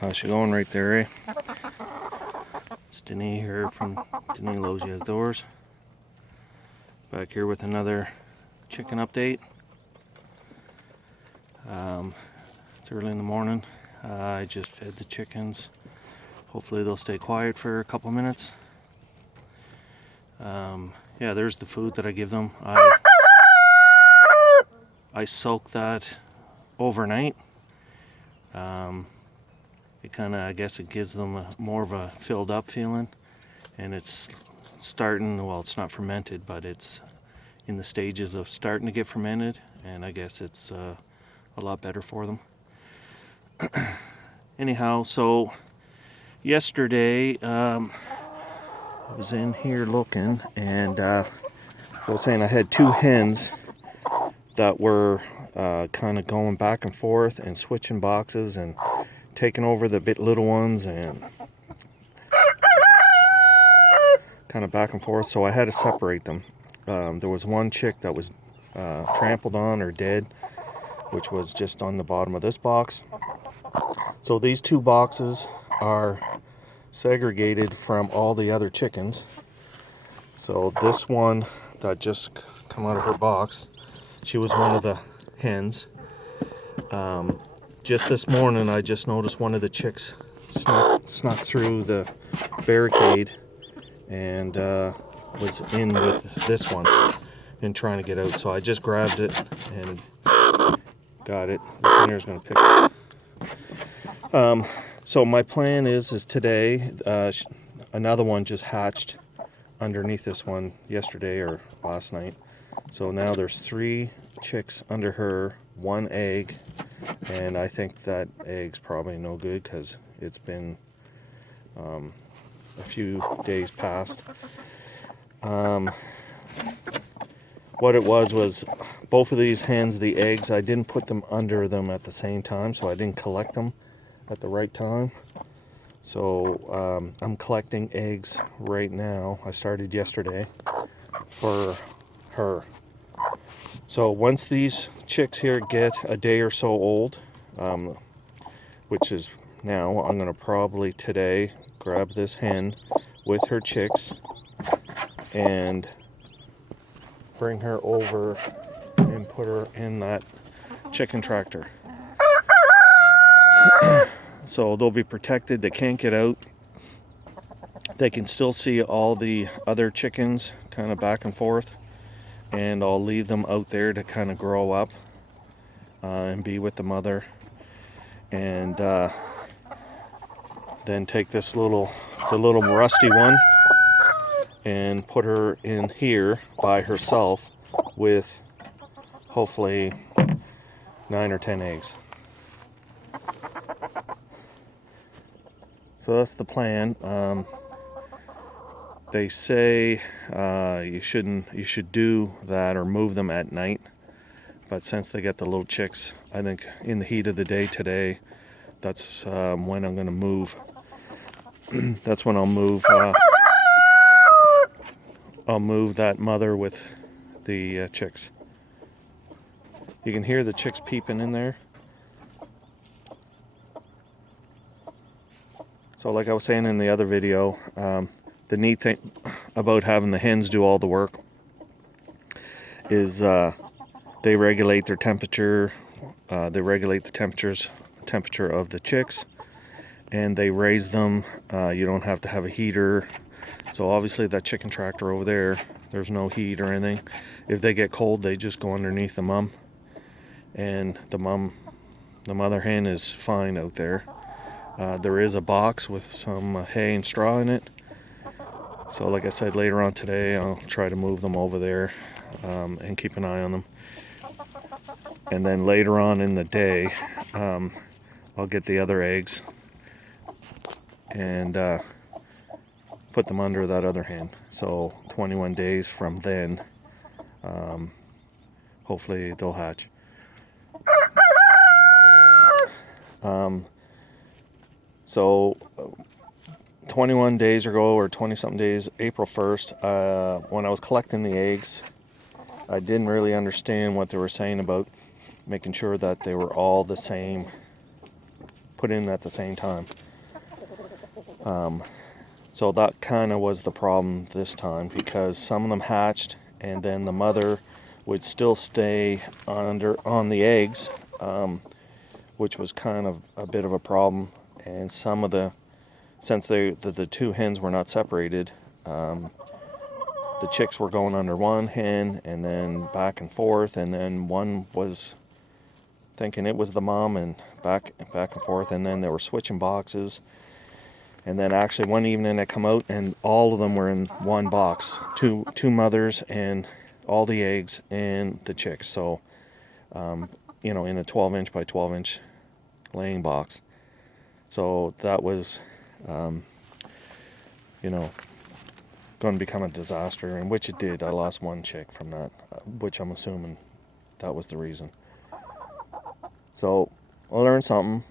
How's she going right there, eh? It's Denis here from Denis Loves You Outdoors. Back here with another chicken update. It's early in the morning. I just fed the chickens. Hopefully they'll stay quiet for a couple minutes. Yeah, there's the food that I give them. I soak that overnight. It kind of, I guess it gives them more of a filled up feeling, and it's starting, well, it's not fermented, but it's in the stages of starting to get fermented, and I guess it's a lot better for them. Anyhow, so yesterday I was in here looking, and I was saying I had two hens that were kind of going back and forth and switching boxes and taking over the little ones and kind of back and forth, so I had to separate them. There was one chick that was trampled on or dead, which was just on the bottom of this box. So these two boxes are segregated from all the other chickens. So this one that just come out of her box, she was one of the hens. Just this morning I just noticed one of the chicks snuck through the barricade and was in with this one and trying to get out. So I just grabbed it and got it. The cleaner's gonna pick it. So my plan is today, another one just hatched underneath this one yesterday or last night. So now there's 3 chicks under her, 1 egg, and I think that egg's probably no good because it's been a few days past. What it was both of these hens, the eggs, I didn't put them under them at the same time, so I didn't collect them at the right time. So I'm collecting eggs right now. I started yesterday for her. So once these chicks here get a day or so old, which is now, I'm going to probably today grab this hen with her chicks and bring her over and put her in that chicken tractor. So they'll be protected, they can't get out. They can still see all the other chickens kind of back and forth, and I'll leave them out there to kind of grow up and be with the mother, and then take the little rusty one and put her in here by herself with hopefully 9 or 10 eggs. So that's the plan. They say you should do that or move them at night, but since they get the little chicks, I think in the heat of the day today, that's when I'm going to move. That's when I'll move. I'll move that mother with the chicks. You can hear the chicks peeping in there. So like I was saying in the other video, the neat thing about having the hens do all the work is they regulate their temperature, they regulate the temperature of the chicks, and they raise them. You don't have to have a heater. So obviously that chicken tractor over there, there's no heat or anything. If they get cold, they just go underneath the mum, and the mother hen is fine out there. There is a box with some hay and straw in it. So like I said, later on today, I'll try to move them over there and keep an eye on them. And then later on in the day, I'll get the other eggs and put them under that other hen. So 21 days from then, hopefully they'll hatch. So 21 days ago, or 20 something days, April 1st, when I was collecting the eggs, I didn't really understand what they were saying about making sure that they were all the same put in at the same time. So that kind of was the problem this time, because some of them hatched and then the mother would still stay on the eggs, which was kind of a bit of a problem. And some of since the two hens were not separated, the chicks were going under one hen and then back and forth, and then one was thinking it was the mom and back and forth, and then they were switching boxes. And then actually one evening I come out and all of them were in one box, two mothers and all the eggs and the chicks. So in a 12-inch by 12-inch laying box. So that was going to become a disaster, and which it did. I lost one chick from that, which I'm assuming that was the reason. So I learned something,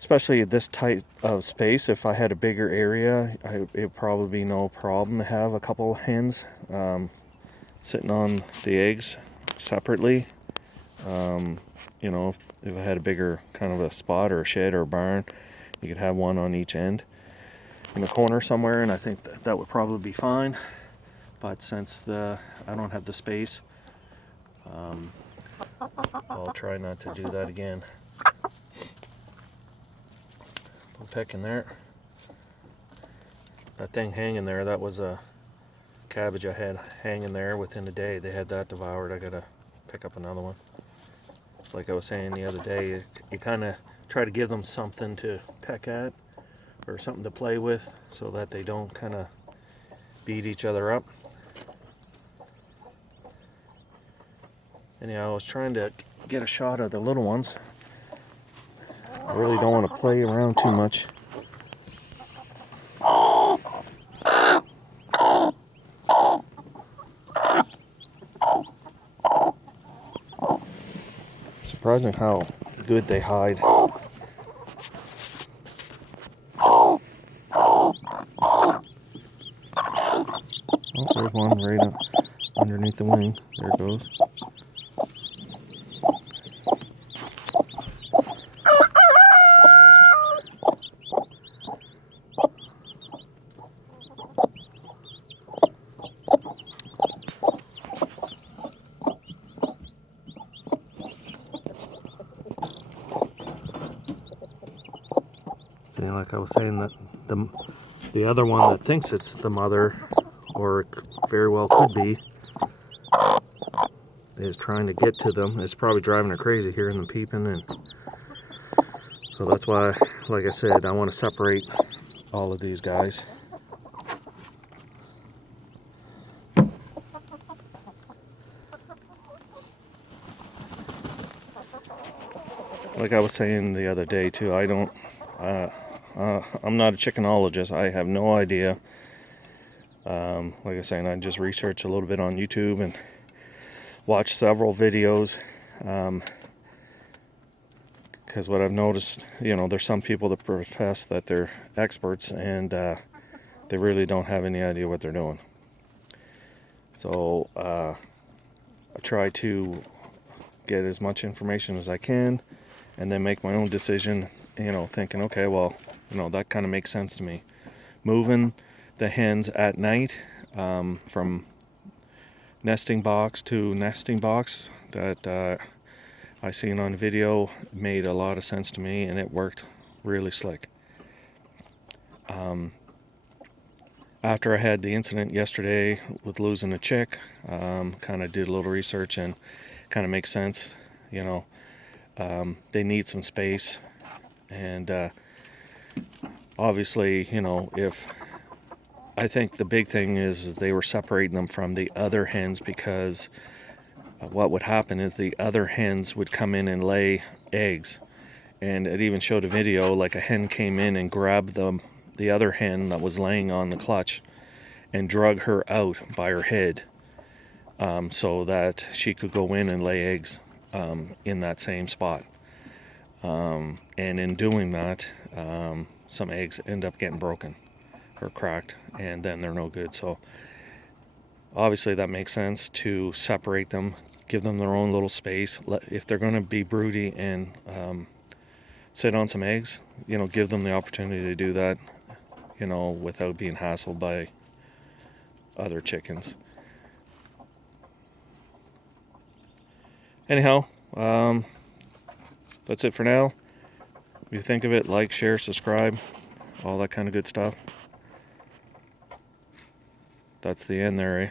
especially this type of space. If I had a bigger area, it'd probably be no problem to have a couple hens sitting on the eggs separately. If I had a bigger kind of a spot or a shed or a barn, you could have one on each end in the corner somewhere, and I think that would probably be fine. But since I don't have the space, I'll try not to do that again. Put a peck in there. That thing hanging there, that was a cabbage I had hanging there within a day. They had that devoured. I gotta pick up another one. Like I was saying the other day, you kind of try to give them something to peck at or something to play with so that they don't kind of beat each other up. Anyhow, I was trying to get a shot of the little ones. I really don't want to play around too much. Surprising how good they hide. Oh, there's one right up underneath the wing. There it goes. See, like I was saying, that the other one that thinks it's the mother, or it very well could be, is trying to get to them. It's probably driving her crazy hearing them peeping, and so that's why, like I said, I want to separate all of these guys. Like I was saying the other day too, I'm not a chickenologist. I have no idea. Like I was saying, I just researched a little bit on YouTube and watched several videos. Because what I've noticed, there's some people that profess that they're experts, and they really don't have any idea what they're doing. So I try to get as much information as I can, and then make my own decision, thinking, okay, well, that kind of makes sense to me. Moving the hens at night from nesting box to nesting box, that I seen on video, made a lot of sense to me, and it worked really slick. After I had the incident yesterday with losing a chick, kind of did a little research, and kind of makes sense. They need some space, and obviously, if I think the big thing is they were separating them from the other hens, because what would happen is the other hens would come in and lay eggs. And it even showed a video, like a hen came in and grabbed the other hen that was laying on the clutch and drug her out by her head, so that she could go in and lay eggs in that same spot. And in doing that, some eggs end up getting broken or cracked, and then they're no good. So obviously that makes sense to separate them, give them their own little space. If they're going to be broody and sit on some eggs, you know, give them the opportunity to do that, you know, without being hassled by other chickens. Anyhow, that's it for now. If you think of it, like, share, subscribe, all that kind of good stuff. That's the end there, eh?